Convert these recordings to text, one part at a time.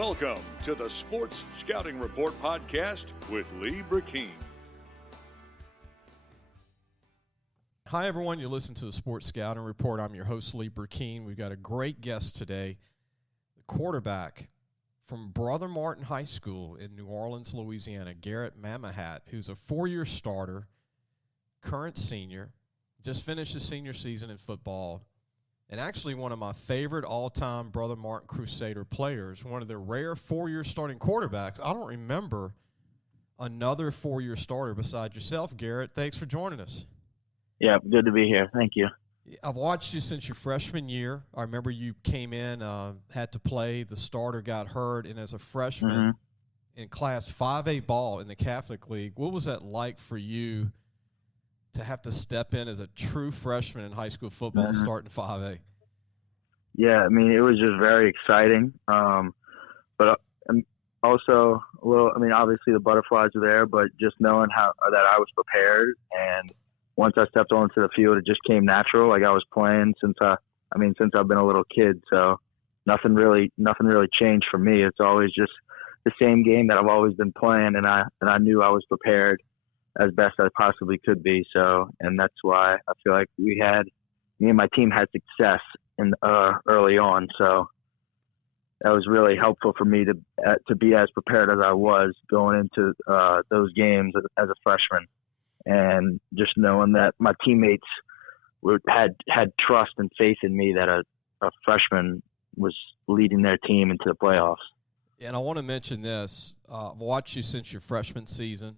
Welcome to the Sports Scouting Report podcast with Lee Brecheen. Hi, everyone. You listen to the Sports Scouting Report. I'm your host, Lee Brecheen. We've got a great guest today, the quarterback from Brother Martin High School in New Orleans, Louisiana, Garrett Mamahat, who's a four-year starter, current senior, just finished his senior season in football, and actually one of my favorite all-time Brother Martin Crusader players, one of the rare four-year starting quarterbacks. I don't remember another four-year starter besides yourself, Garrett. Thanks for joining us. Yeah, good to be here. Thank you. I've watched you since your freshman year. I remember you came in, had to play. The starter got hurt, and as a freshman in Class 5A ball in the Catholic League, what was that like for you to have to step in as a true freshman in high school football starting 5A? Yeah, I mean, it was just very exciting. But also a little, I mean, obviously the butterflies were there, but just knowing that I was prepared, and once I stepped onto the field, it just came natural. Like I was playing since I've been a little kid. So nothing really changed for me. It's always just the same game that I've always been playing, and I knew I was prepared as best I possibly could be. So, and that's why I feel like me and my team had success early on. So that was really helpful for me to be as prepared as I was going into those games as a freshman, and just knowing that my teammates had trust and faith in me that a freshman was leading their team into the playoffs. And I want to mention this. I've watched you since your freshman season.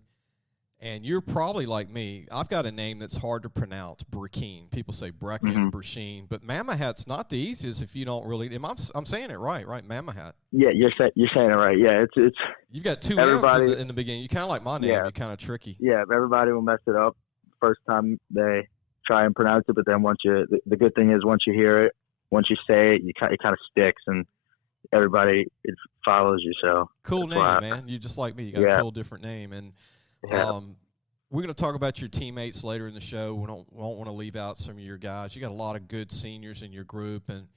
And you're probably like me. I've got a name that's hard to pronounce, Brecheen. People say Brecheen, Brecheen. But Mamahat's not the easiest if you don't really – I'm saying it right? Mamahat. Yeah, you're saying it right. Yeah, it's you've got two M's in the beginning. You kind of like my name. Yeah. You're kind of tricky. Yeah, everybody will mess it up first time they try and pronounce it. But then the good thing is once you hear it, once you say it, it kind of sticks, and everybody it follows you. So cool name, man. You just like me. You got a cool different name. And we're going to talk about your teammates later in the show. We won't want to leave out some of your guys. You got a lot of good seniors in your group, and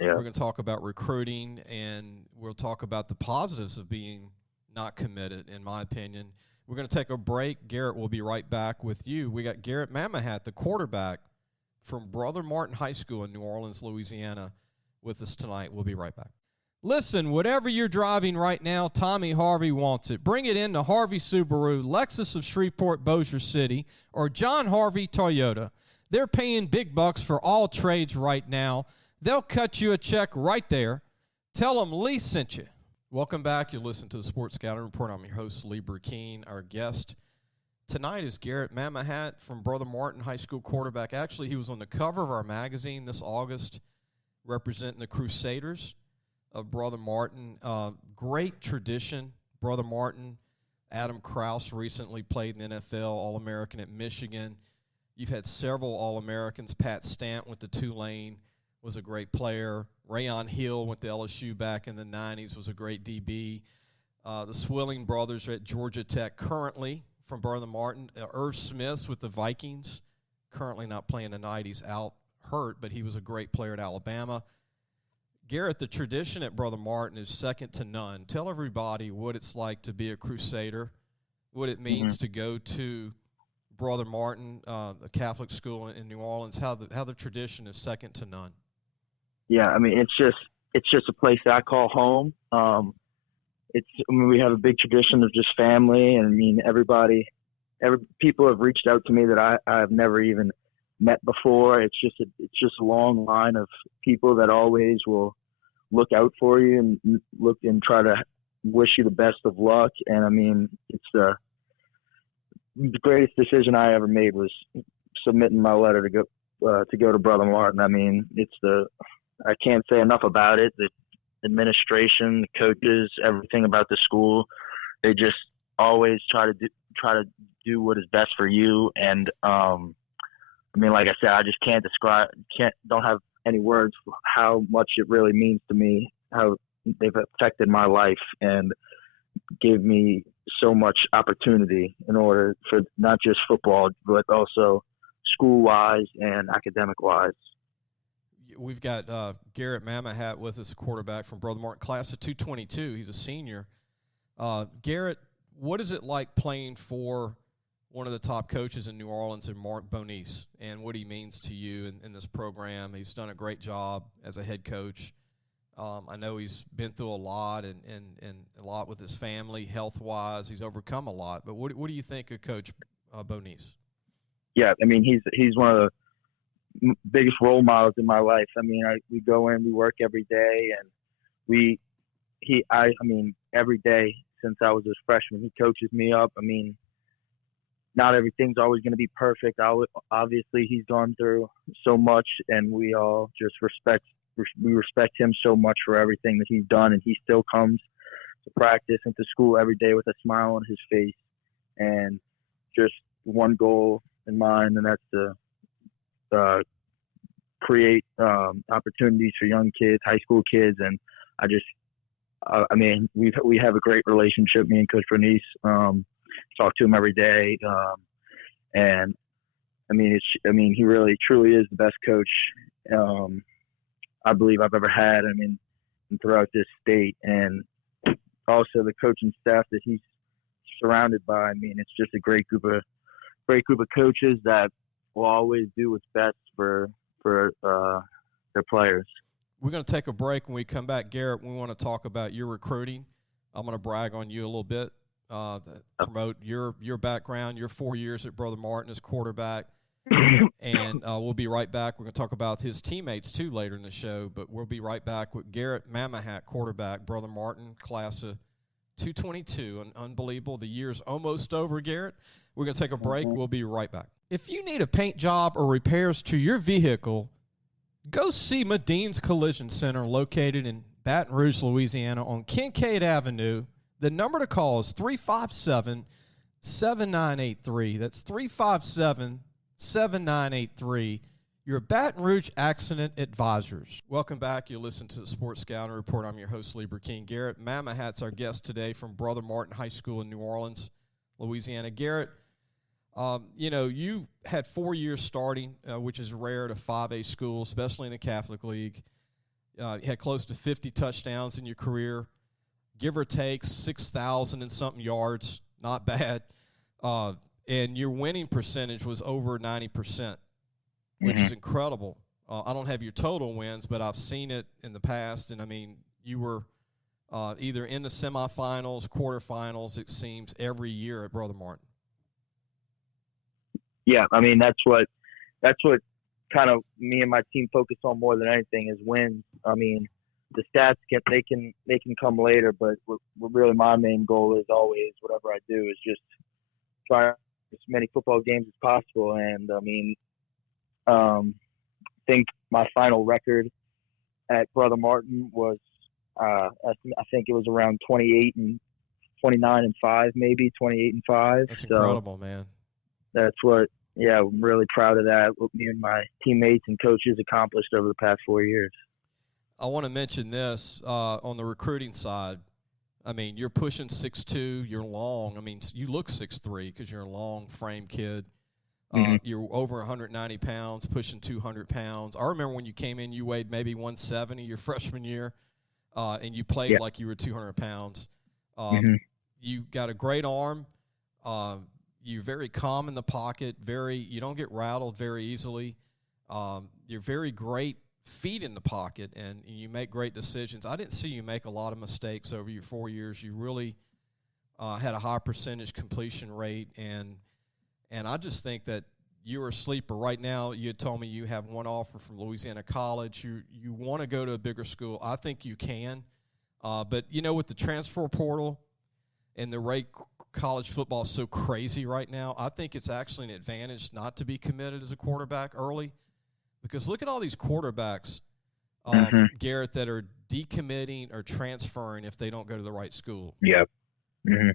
we're going to talk about recruiting, and we'll talk about the positives of being not committed, in my opinion. We're going to take a break. Garrett will be right back with you. We got Garrett Mamehat, the quarterback from Brother Martin High School in New Orleans, Louisiana, with us tonight. We'll be right back. Listen, whatever you're driving right now, Tommy Harvey wants it. Bring it in to Harvey Subaru, Lexus of Shreveport, Bossier City, or John Harvey Toyota. They're paying big bucks for all trades right now. They'll cut you a check right there. Tell them Lee sent you. Welcome back. You listen to the Sports Scouting Report. I'm your host, Lee Brecheen. Our guest tonight is Garrett Mamahat from Brother Martin High School quarterback. Actually, he was on the cover of our magazine this August representing the Crusaders of Brother Martin. Great tradition. Brother Martin, Adam Krause recently played in the NFL, All-American at Michigan. You've had several All-Americans. Pat Stant went to Tulane, was a great player. Rayon Hill went to LSU back in the 90s, was a great DB. The Swilling brothers are at Georgia Tech currently from Brother Martin. Irv Smith's with the Vikings, currently not playing tonight. He's out hurt, but he was a great player at Alabama. Garrett, the tradition at Brother Martin is second to none. Tell everybody what it's like to be a Crusader, what it means to go to Brother Martin, a Catholic school in New Orleans, how the tradition is second to none. Yeah, I mean, it's just a place that I call home. We have a big tradition of just family, and I mean, people have reached out to me that I've never even met before. It's just a long line of people that always will look out for you and look and try to wish you the best of luck. And I mean, it's the greatest decision I ever made was submitting my letter to go to Brother Martin. I mean, I can't say enough about it. The administration, the coaches, everything about the school, they just always try to do what is best for you. And I mean, like I said, I just don't have any words for how much it really means to me, how they've affected my life and gave me so much opportunity in order for not just football, but also school-wise and academic-wise. we've got Garrett Mamahat with us, a quarterback from Brother Martin, class of 222. He's a senior. Garrett, what is it like playing for one of the top coaches in New Orleans, and Mark Bonis, and what he means to you in this program? He's done a great job as a head coach. I know he's been through a lot and a lot with his family, health-wise. He's overcome a lot. But what do you think of Coach Bonis? Yeah, I mean, he's one of the biggest role models in my life. I mean, we go in, we work every day, and I mean, every day since I was a freshman, he coaches me up. I mean, not everything's always going to be perfect. Obviously, he's gone through so much, and we all just respect him so much for everything that he's done, and he still comes to practice and to school every day with a smile on his face and just one goal in mind, and that's to create opportunities for young kids, high school kids. And I mean, we have a great relationship, me and Coach Bernice. Talk to him every day, and I mean, he really truly is the best coach I believe I've ever had. I mean, throughout this state, and also the coaching staff that he's surrounded by. I mean, it's just a great group of coaches that will always do what's best for their players. We're going to take a break. When we come back, Garrett, we want to talk about your recruiting. I'm going to brag on you a little bit, promote your background, your 4 years at Brother Martin as quarterback. And we'll be right back. We're going to talk about his teammates, too, later in the show. But we'll be right back with Garrett Mamahat, quarterback, Brother Martin, class of 222. Unbelievable. The year's almost over, Garrett. We're going to take a break. We'll be right back. If you need a paint job or repairs to your vehicle, go see Madine's Collision Center, located in Baton Rouge, Louisiana, on Kincaid Avenue. The number to call is 357-7983. That's 357-7983. Your Baton Rouge Accident Advisors. Welcome back. You listen to the Sports Scouting Report. I'm your host, Lee Brecheen. Garrett Mamahat's our guest today from Brother Martin High School in New Orleans, Louisiana. Garrett, you had 4 years starting, which is rare to 5A schools, especially in the Catholic League. You had close to 50 touchdowns in your career, give or take 6,000 and something yards. Not bad. And your winning percentage was over 90%, which is incredible. I don't have your total wins, but I've seen it in the past. And, I mean, you were either in the semifinals, quarterfinals, it seems, every year at Brother Martin. Yeah, I mean, that's what kind of me and my team focus on more than anything is wins. I mean, the stats they can come later, but what really my main goal is always, whatever I do, is just try as many football games as possible. And I mean, I think my final record at Brother Martin was I think it was around 29-5, maybe 28-5. That's incredible, man. That's what. Yeah, I'm really proud of that, what me and my teammates and coaches accomplished over the past 4 years. I want to mention this on the recruiting side. I mean, you're pushing 6'2", you're long. I mean, you look 6'3" because you're a long frame kid. You're over 190 pounds, pushing 200 pounds. I remember when you came in, you weighed maybe 170 your freshman year, and you played like you were 200 pounds. You got a great arm. You're very calm in the pocket. You don't get rattled very easily. You're very great feet in the pocket, and you make great decisions. I didn't see you make a lot of mistakes over your 4 years. You really had a high percentage completion rate, and I just think that you're a sleeper. Right now, you had told me you have one offer from Louisiana College. You want to go to a bigger school. I think you can. But, with the transfer portal and the rate college football is so crazy right now, I think it's actually an advantage not to be committed as a quarterback early, because look at all these quarterbacks, Garrett, that are decommitting or transferring if they don't go to the right school. Yep. And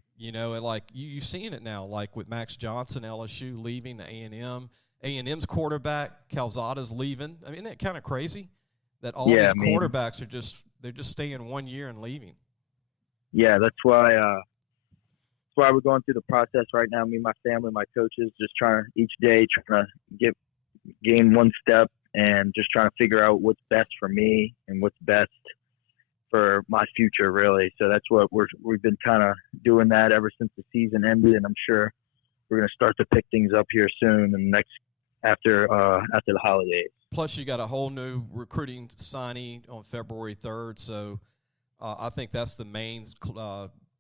like you've seen it now, like with Max Johnson, LSU leaving the A&M. A&M's quarterback, Calzada's leaving. I mean, isn't that kind of crazy that all these quarterbacks are they're just staying 1 year and leaving? Yeah, that's why we're going through the process right now. Me, my family, my coaches, just each day trying to gain one step and just trying to figure out what's best for me and what's best for my future, really. So that's what we've been kind of doing that ever since the season ended, and I'm sure we're going to start to pick things up here soon and after the holidays. Plus, you got a whole new recruiting signee on February 3rd, so I think that's the main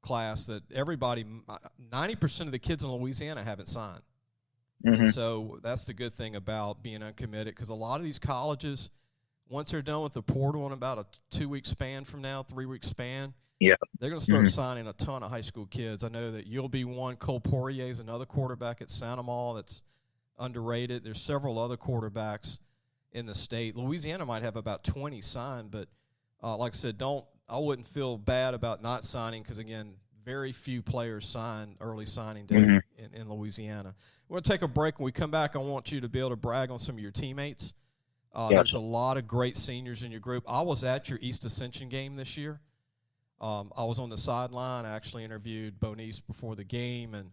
class that everybody, 90% of the kids in Louisiana haven't signed. Mm-hmm. And so that's the good thing about being uncommitted, because a lot of these colleges, once they're done with the portal in about a 2-week span from now, 3-week span, yeah, they're going to start signing a ton of high school kids. I know that you'll be one. Cole Poirier is another quarterback at Santa Maria that's underrated. There's several other quarterbacks in the state. Louisiana might have about 20 signed, but like I said, I wouldn't feel bad about not signing, because, again, very few players sign early signing day in Louisiana. We're going to take a break. When we come back, I want you to be able to brag on some of your teammates. There's a lot of great seniors in your group. I was at your East Ascension game this year. I was on the sideline. I actually interviewed Bonice before the game, and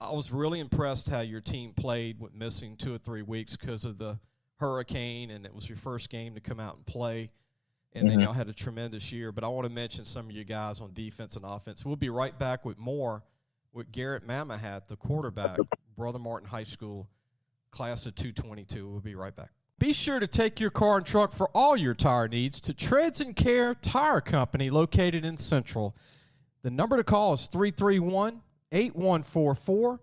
I was really impressed how your team played with missing 2 or 3 weeks because of the hurricane, and it was your first game to come out and play. And then y'all had a tremendous year. But I want to mention some of you guys on defense and offense. We'll be right back with more with Garrett Mamahat, the quarterback, Brother Martin High School, class of 222. We'll be right back. Be sure to take your car and truck for all your tire needs to Treads and Care Tire Company, located in Central. The number to call is 331-8144.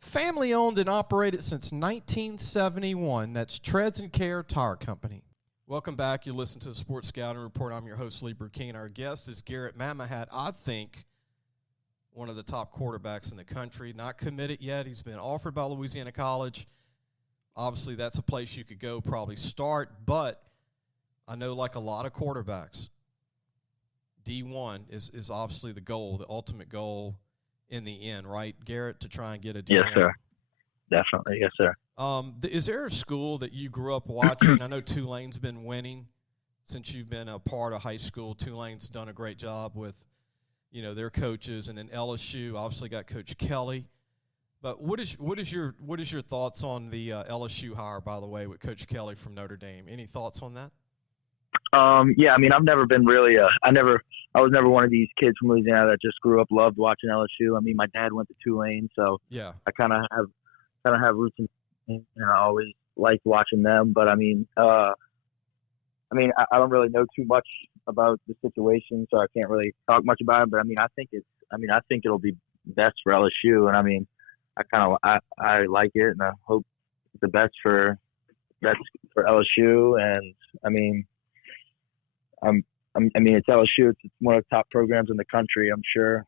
Family owned and operated since 1971. That's Treads and Care Tire Company. Welcome back. You listen to the Sports Scouting Report. I'm your host, Lee Brecheen. Our guest is Garrett Mamehat. I think one of the top quarterbacks in the country. Not committed yet. He's been offered by Louisiana College. Obviously, that's a place you could go probably start, but I know, like a lot of quarterbacks, D1 is obviously the goal, the ultimate goal in the end, right, Garrett, to try and get a D1? Yes, sir. Definitely, yes, sir. Is there a school that you grew up watching? I know Tulane's been winning since you've been a part of high school. Tulane's done a great job with, their coaches, and then LSU obviously got Coach Kelly. But what is your thoughts on the LSU hire, by the way, with Coach Kelly from Notre Dame? Any thoughts on that? Yeah, I mean, I've never been really I was never one of these kids from Louisiana that just grew up, loved watching LSU. I mean, my dad went to Tulane, so yeah, I kind of have roots in, I always liked watching them. But I don't really know too much about the situation, so I can't really talk much about it. But I think it'll be best for LSU, and I like it, and I hope the best for LSU. And it's LSU. It's one of the top programs in the country. I'm sure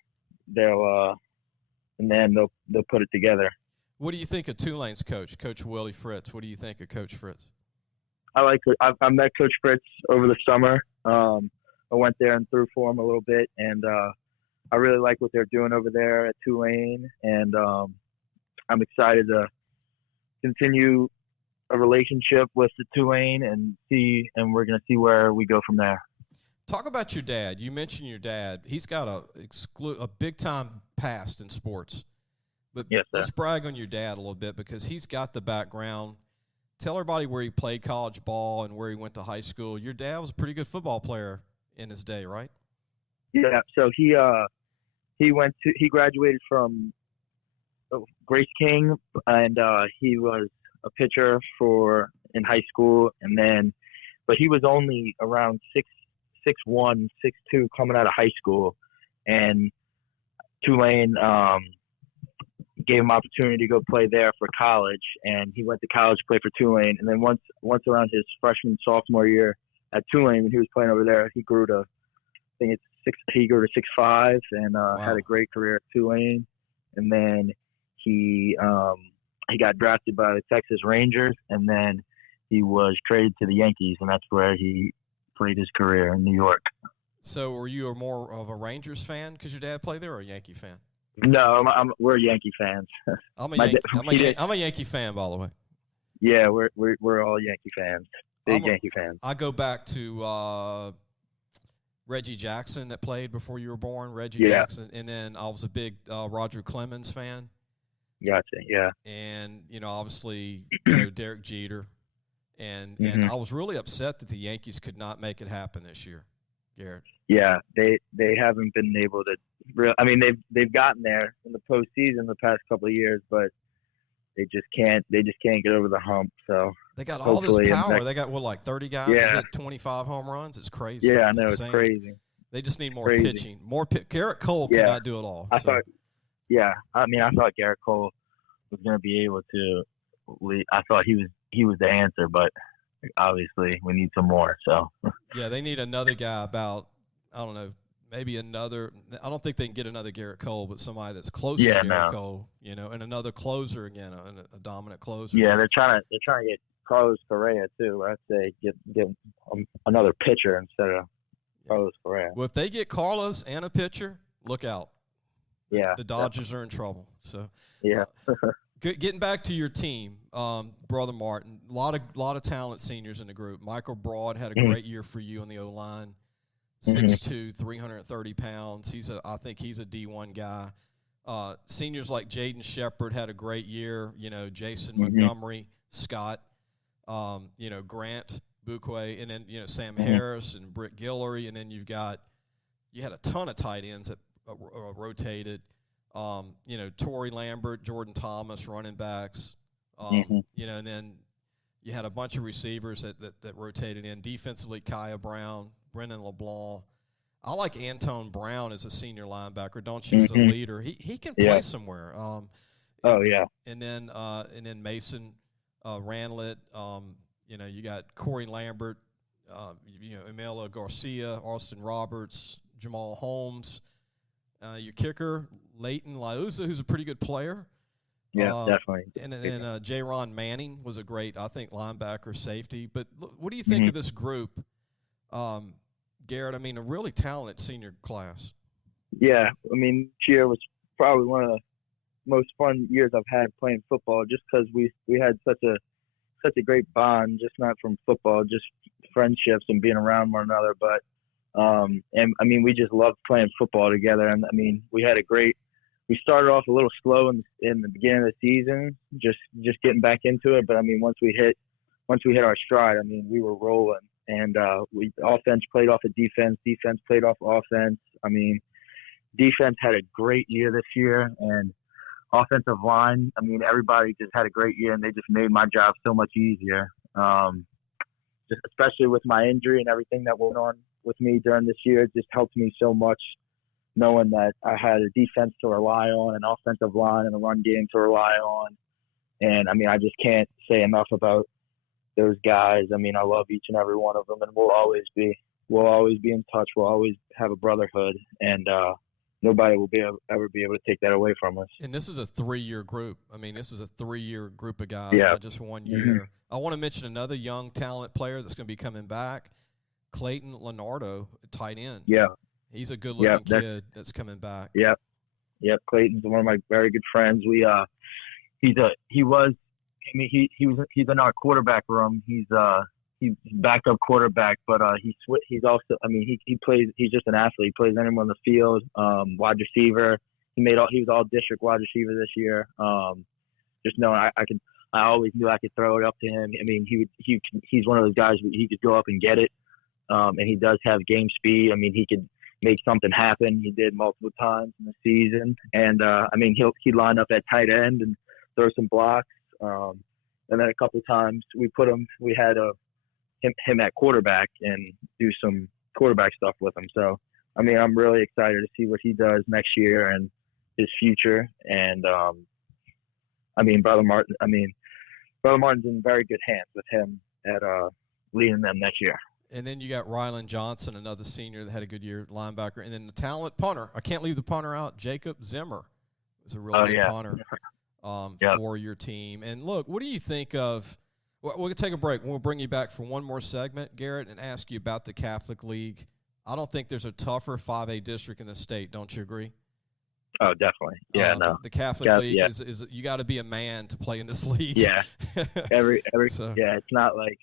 they'll put it together. What do you think of Tulane's coach, Coach Willie Fritz? What do you think of Coach Fritz? I met Coach Fritz over the summer. I went there and threw for him a little bit, and I really like what they're doing over there at Tulane, and I'm excited to continue a relationship with the Tulane and we're going to see where we go from there. Talk about your dad. You mentioned your dad. He's got a big-time past in sports. But yes, let's brag on your dad a little bit, because he's got the background. Tell everybody where he played college ball and where he went to high school. Your dad was a pretty good football player in his day, right? Yeah. So he graduated from Grace King, and he was a pitcher in high school, but he was only around 6'1", 6'2", coming out of high school, and Tulane gave him opportunity to go play there for college, and he went to college to play for Tulane. And then once around his freshman, sophomore year at Tulane, when he was playing over there, he grew to 6'5", and had a great career at Tulane. And then he got drafted by the Texas Rangers, and then he was traded to the Yankees, and that's where he played his career in New York. So were you more of a Rangers fan because your dad played there, or a Yankee fan? No, we're Yankee fans. I'm a Yankee fan, by the way. Yeah, we're all Yankee fans. Big Yankee fans. I go back to Reggie Jackson that played before you were born. Jackson, and then I was a big Roger Clemens fan. Gotcha. Yeah. And obviously Derek Jeter, And Mm-hmm. and I was really upset that the Yankees could not make it happen this year, Garrett. Yeah, they haven't been able to. They've gotten there in the postseason the past couple of years, but they just can't get over the hump. So they got all this power. They got like 30 guys that hit 25 home runs. It's crazy. Yeah, I know, it's crazy. They just need more pitching. Garrett Cole cannot do it all. I thought Garrett Cole was going to be able to. I thought he was the answer, but obviously we need some more. So yeah, they need another guy. About, I don't know, maybe another. I don't think they can get another Garrett Cole, but somebody that's closer to Garrett Cole, and another closer again, a dominant closer. Yeah, they're trying to get Carlos Correa too. I'd say get another pitcher instead of Carlos Correa. Well, if they get Carlos and a pitcher, look out. Yeah, the Dodgers are in trouble. So yeah. Getting back to your team, Brother Martin, a lot of talent seniors in the group. Michael Broad had a great year for you on the O-line. 6'2", 330 pounds. I think he's a D1 guy. Seniors like Jaden Shepard had a great year. Jason Montgomery, Scott, Grant Bouquet, and then Sam Harris and Britt Guillory, and then you had a ton of tight ends that rotated. Torrey Lambert, Jordan Thomas, running backs. And then you had a bunch of receivers that rotated in. Defensively, Kaya Brown, Brendan LeBlanc. I like Antone Brown as a senior linebacker, don't you, as a leader? He can play somewhere. And then Mason Ranlett. You got Corey Lambert, Emilio Garcia, Austin Roberts, Jamal Holmes. Your kicker, Leighton Liuza, who's a pretty good player. Yeah, definitely. And then J-Ron Manning was a great, I think, linebacker, safety. But what do you think of this group, Garrett? A really talented senior class. Yeah, this year was probably one of the most fun years I've had playing football, just because we had such a great bond, just not from football, just friendships and being around one another, but. We just loved playing football together. And we started off a little slow in the beginning of the season, just getting back into it. But once we hit our stride, we were rolling, and offense played off of defense played off offense. Defense had a great year this year, and offensive line, everybody just had a great year, and they just made my job so much easier. Just especially with my injury and everything that went on with me during this year, it just helped me so much knowing that I had a defense to rely on, an offensive line, and a run game to rely on. And I just can't say enough about those guys. I love each and every one of them, and we'll always be in touch. We'll always have a brotherhood, and nobody will ever be able to take that away from us. And this is a 3-year group. This is a 3-year group of guys, not just 1 year. I want to mention another young talent player that's going to be coming back. Clayton Leonardo, tight end. Yeah. He's a good-looking kid that's coming back. Yep. Clayton's one of my very good friends. He's in our quarterback room. He's backup quarterback, but he's also, he plays, he's just an athlete. He plays anywhere on the field, wide receiver. He was all district wide receiver this year. Just knowing I always knew I could throw it up to him. He's one of those guys he could go up and get it. And he does have game speed. He could make something happen. He did multiple times in the season. And, he'd line up at tight end and throw some blocks. And then a couple times we had him at quarterback and do some quarterback stuff with him. So, I'm really excited to see what he does next year and his future. And, Brother Martin's in very good hands with him at leading them next year. And then you got Rylan Johnson, another senior that had a good year, linebacker. And then the talent punter. I can't leave the punter out. Jacob Zimmer is a really good punter for your team. And, look, what do you think of – we're going to take a break. We'll bring you back for one more segment, Garrett, and ask you about the Catholic League. I don't think there's a tougher 5A district in the state. Don't you agree? Oh, definitely. Yeah, no. The Catholic League is you got to be a man to play in this league. Yeah. It's not like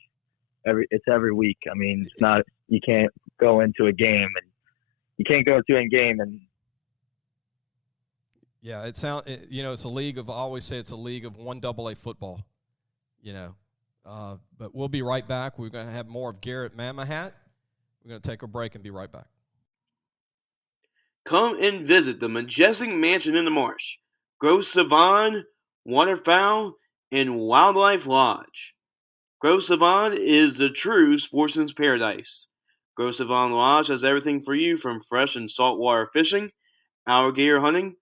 it's every week. It's not, you can't go into a game and yeah, it's a league of, I always say it's a league of 1AA football, But we'll be right back. We're going to have more of Garrett Mamahat. We're going to take a break and be right back. Come and visit the majestic mansion in the marsh, Gros Savon Waterfowl and Wildlife Lodge. Gros Savon is the true sportsman's paradise. Gros Savon Lodge has everything for you from fresh and saltwater fishing, alligator hunting,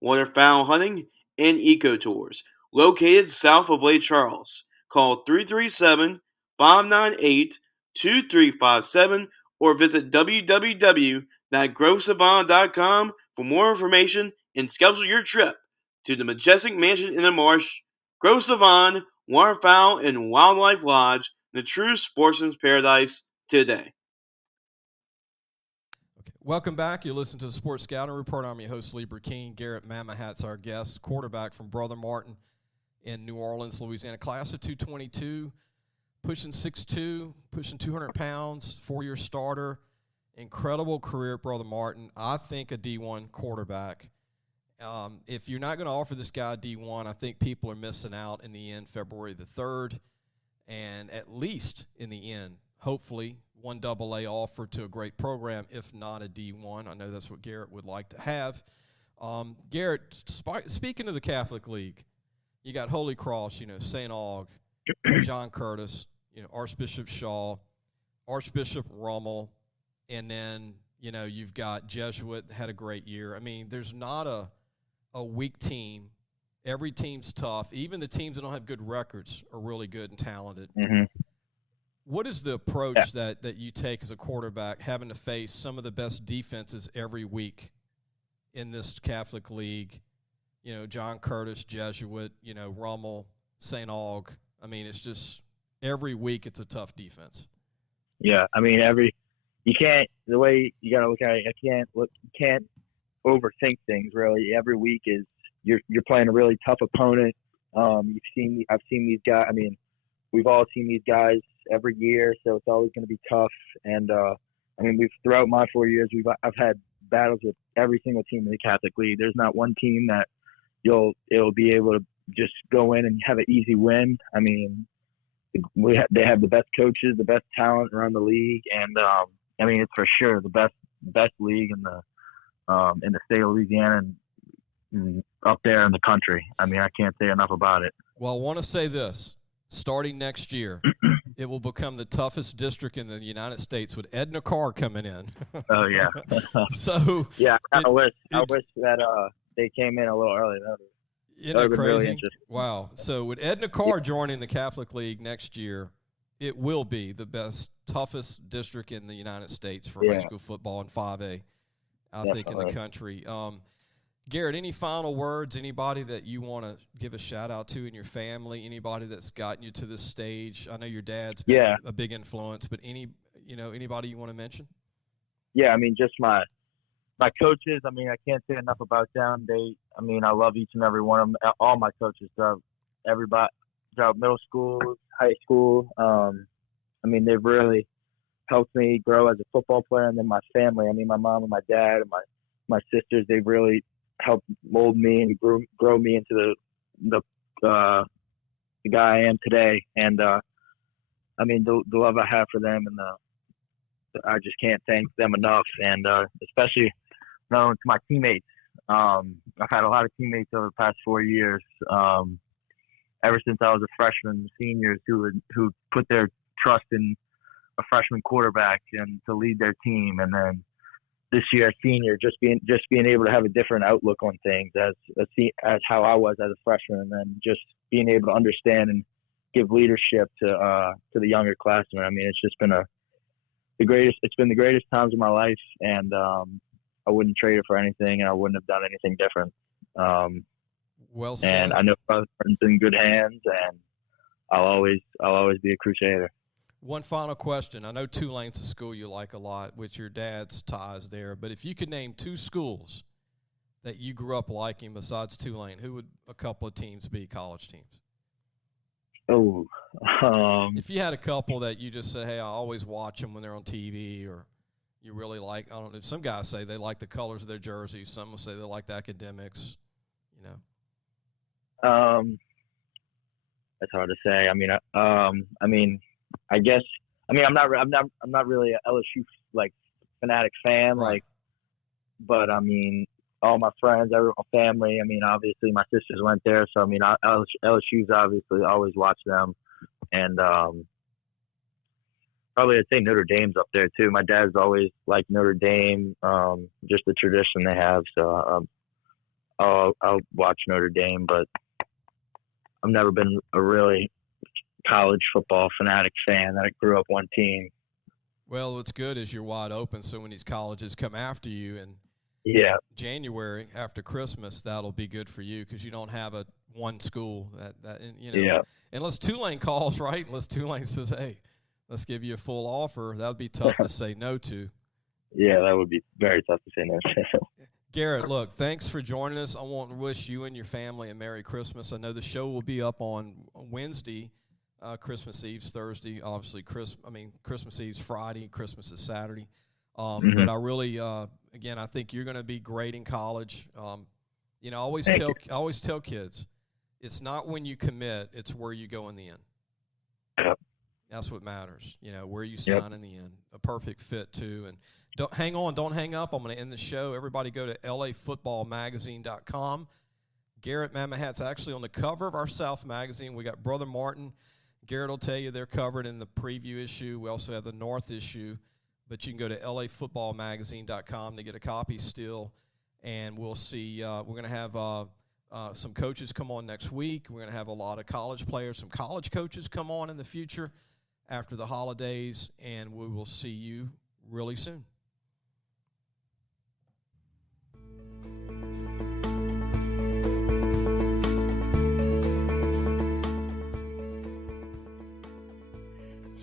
waterfowl hunting, and eco tours. Located south of Lake Charles. Call 337-598-2357 or visit www.grosavon.com for more information and schedule your trip to the majestic mansion in the marsh, Gros Savon Waterfowl and Wildlife Lodge, the true sportsman's paradise today. Welcome back. You listen to the Sports Scouting Report. I'm your host, Brecheen. Garrett Mamahat's our guest, quarterback from Brother Martin in New Orleans, Louisiana. Class of 222, pushing 6'2", pushing 200 pounds, 4-year starter. Incredible career at Brother Martin. I think a D1 quarterback. If you're not going to offer this guy D1, I think people are missing out in the end, February the 3rd. And at least in the end, hopefully, one AA offer to a great program, if not a D1. I know that's what Garrett would like to have. Garrett, speaking of the Catholic League, you got Holy Cross, St. Aug, John Curtis, Archbishop Shaw, Archbishop Rummel, and then, you've got Jesuit, had a great year. I mean, there's not a weak team. Every team's tough. Even the teams that don't have good records are really good and talented. Mm-hmm. What is the approach that you take as a quarterback, having to face some of the best defenses every week in this Catholic League? John Curtis, Jesuit, Rummel, St. Aug. I mean, it's just every week it's a tough defense. Yeah, I mean, you can't, the way you got to look at it, you can't overthink things, really. Every week is you're playing a really tough opponent. I've seen these guys. I mean, we've all seen these guys every year, so it's always going to be tough. And throughout my 4 years, I've had battles with every single team in the Catholic League. There's not one team that it'll be able to just go in and have an easy win. I mean, they have the best coaches, the best talent around the league, and it's for sure the best league in the state of Louisiana and up there in the country. I mean, I can't say enough about it. Well, I want to say this. Starting next year, it will become the toughest district in the United States with Edna Carr coming in. Oh, yeah. So yeah, I wish that they came in a little earlier. Isn't that crazy? Really wow. So with Edna Carr joining the Catholic League next year, it will be the toughest district in the United States for high school football and 5A, I think, in the country. Garrett, any final words? Anybody that you want to give a shout-out to in your family? Anybody that's gotten you to this stage? I know your dad's been a big influence, but anybody you want to mention? Yeah, I mean, just my coaches. I mean, I can't say enough about them. I love each and every one of them. All my coaches, everybody, throughout middle school, high school. They've really helped me grow as a football player. And then my family. I mean, my mom and my dad and my sisters, they've really helped mold me and grow me into the guy I am today. And the love I have for them, and I just can't thank them enough. And especially to my teammates. I've had a lot of teammates over the past 4 years. Ever since I was a freshman, seniors who put their trust in a freshman quarterback and to lead their team, and then this year, senior, just being able to have a different outlook on things as how I was as a freshman, and then just being able to understand and give leadership to the younger classmen. I mean, it's just been the greatest times of my life, and I wouldn't trade it for anything, and I wouldn't have done anything different. Well said. And I know Brother Martin's in good hands, and I'll always be a Crusader. One final question. I know Tulane's a school you like a lot with your dad's ties there, but if you could name 2 schools that you grew up liking besides Tulane, who would a couple of teams be, college teams? Oh. If you had a couple that you just say, hey, I always watch them when they're on TV, or you really like, I don't know, some guys say they like the colors of their jerseys. Some will say they like the academics, That's hard to say. I guess I'm not really a LSU like fanatic fan, right. but I mean, all my friends, my family. I mean, obviously my sisters went there, so I mean, LSU's obviously always watch them, and probably I'd say Notre Dame's up there too. My dad's always liked Notre Dame, just the tradition they have. So I'll watch Notre Dame, but I've never been a really college football fanatic fan that I grew up one team. Well, what's good is you're wide open, so when these colleges come after you in January after Christmas, that'll be good for you because you don't have one school that unless Tulane calls, right? Unless Tulane says, hey, let's give you a full offer, that would be tough to say no to. Yeah, that would be very tough to say no to. Garrett, look, thanks for joining us. I want to wish you and your family a Merry Christmas. I know the show will be up on Wednesday. Christmas Eve's Thursday, obviously. Christmas Eve's Friday. Christmas is Saturday. But I really, again, I think you're going to be great in college. I always tell kids, it's not when you commit; it's where you go in the end. Yep. That's what matters. Where you sign in the end. A perfect fit too. And don't hang up. I'm going to end the show. Everybody go to lafootballmagazine.com. Garrett Mamehat's actually on the cover of our South magazine. We got Brother Martin. Garrett will tell you they're covered in the preview issue. We also have the North issue. But you can go to lafootballmagazine.com to get a copy still. And we'll see. We're going to have some coaches come on next week. We're going to have a lot of college players, some college coaches come on in the future after the holidays. And we will see you really soon.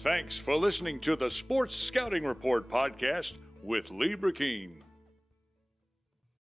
Thanks for listening to the Sports Scouting Report podcast with Brecheen.